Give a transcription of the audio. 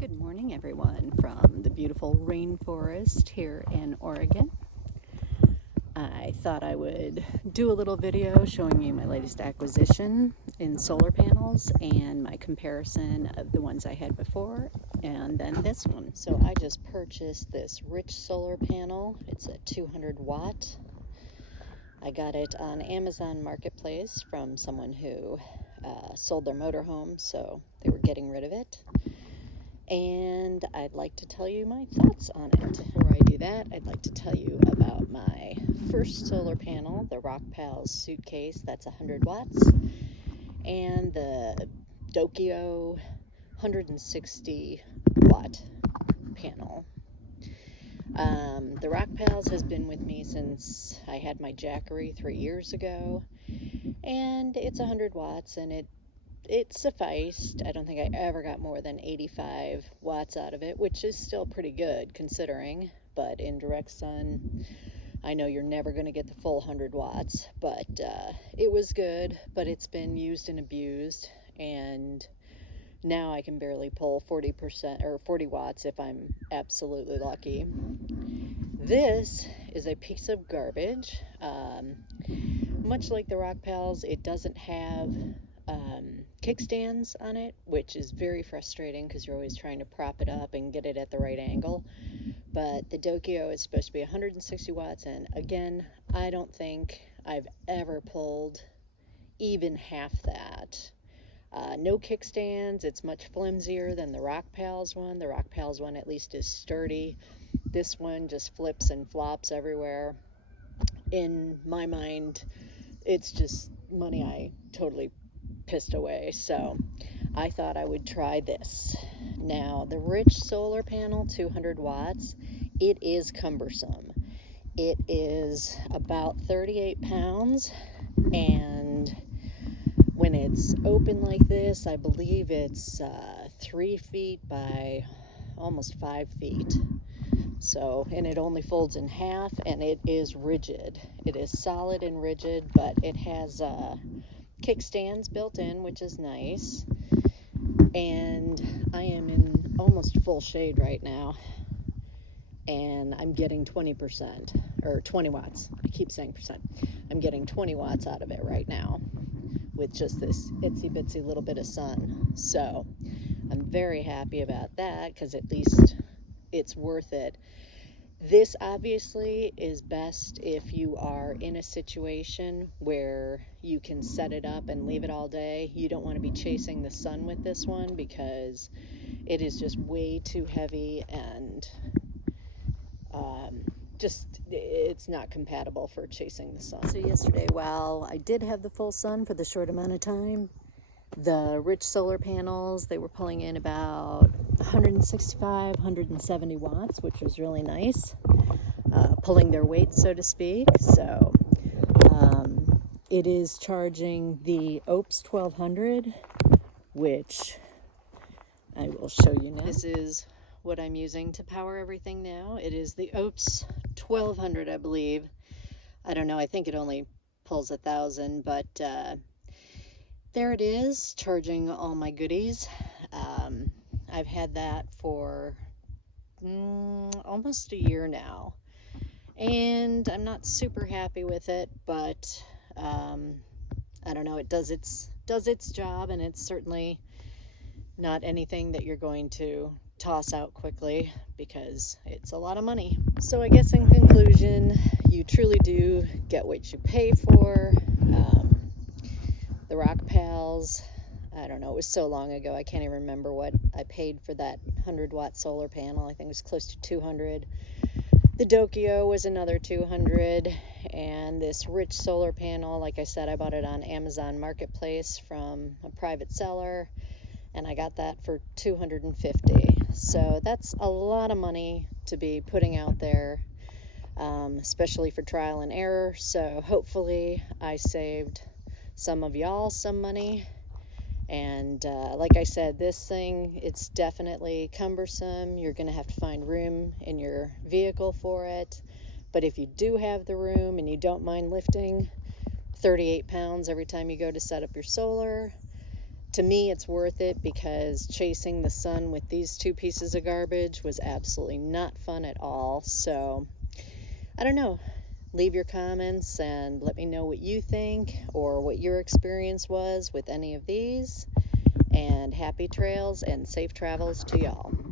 Good morning, everyone, from the beautiful rainforest here in Oregon. I thought I would do a little video showing you my latest acquisition in solar panels and my comparison of the ones I had before and then this one. So I just purchased this Rich solar panel. It's a 200 watt. I got it on Amazon Marketplace from someone who sold their motorhome, so they were getting rid of it. And I'd like to tell you my thoughts on it. Before I do that, I'd like to tell you about my first solar panel, the Rockpals Suitcase, that's 100 watts, and the Dokyo 160 watt panel. The Rockpals has been with me since I had my Jackery 3 years ago, and it's 100 watts, and it sufficed. I don't think I ever got more than 85 watts out of it, which is still pretty good considering, but in direct sun, I know you're never going to get the full 100 watts, but it was good, but it's been used and abused, and now I can barely pull 40% or 40 watts if I'm absolutely lucky. This is a piece of garbage. Much like the Rockpals, it doesn't have kickstands on it, which is very frustrating because you're always trying to prop it up and get it at the right angle. But the Dokyo is supposed to be 160 watts, and again, I don't think I've ever pulled even half that. No kickstands. It's much flimsier than the Rockpals one. The Rockpals one at least is sturdy. This one just flips and flops everywhere. In my mind, it's just money I totally pissed away, so I thought I would try this. Now, the Rich solar panel, 200 watts, it is cumbersome. It is about 38 pounds, and when it's open like this, I believe it's 3 feet by almost 5 feet. So, and it only folds in half, and it is rigid. It is solid and rigid, but it has kickstands built in, which is nice. And I am in almost full shade right now, and I'm getting 20% or 20 watts. I keep saying percent. I'm getting 20 watts out of it right now with just this itsy bitsy little bit of sun. So I'm very happy about that because at least it's worth it. This obviously is best if you are in a situation where you can set it up and leave it all day. You don't want to be chasing the sun with this one because it is just way too heavy and it's not compatible for chasing the sun. So yesterday, while I did have the full sun for the short amount of time, the Rich solar panels, they were pulling in about 165, 170 watts, which was really nice, pulling their weight, so to speak. So it is charging the OPS 1200, which I will show you now. This is what I'm using to power everything now. It is the OPS 1200, I believe. I don't know, I think it only pulls 1,000, but there it is, charging all my goodies. I've had that for almost a year now, and I'm not super happy with it, but I don't know, it does its job, and it's certainly not anything that you're going to toss out quickly because it's a lot of money. So I guess in conclusion, you truly do get what you pay for. The Rockpals, I don't know, it was so long ago, I can't even remember what I paid for that 100 watt solar panel. I think it was close to 200. The Dokyo was another 200, and this Rich solar panel, like I said, I bought it on Amazon Marketplace from a private seller, and I got that for $250. So that's a lot of money to be putting out there, especially for trial and error. So hopefully I saved some of y'all some money. And like I said, this thing, it's definitely cumbersome. You're going to have to find room in your vehicle for it. But if you do have the room and you don't mind lifting 38 pounds every time you go to set up your solar, To me, it's worth it because chasing the sun with these two pieces of garbage was absolutely not fun at all. So, I don't know. Leave your comments and let me know what you think or what your experience was with any of these. And happy trails and safe travels to y'all.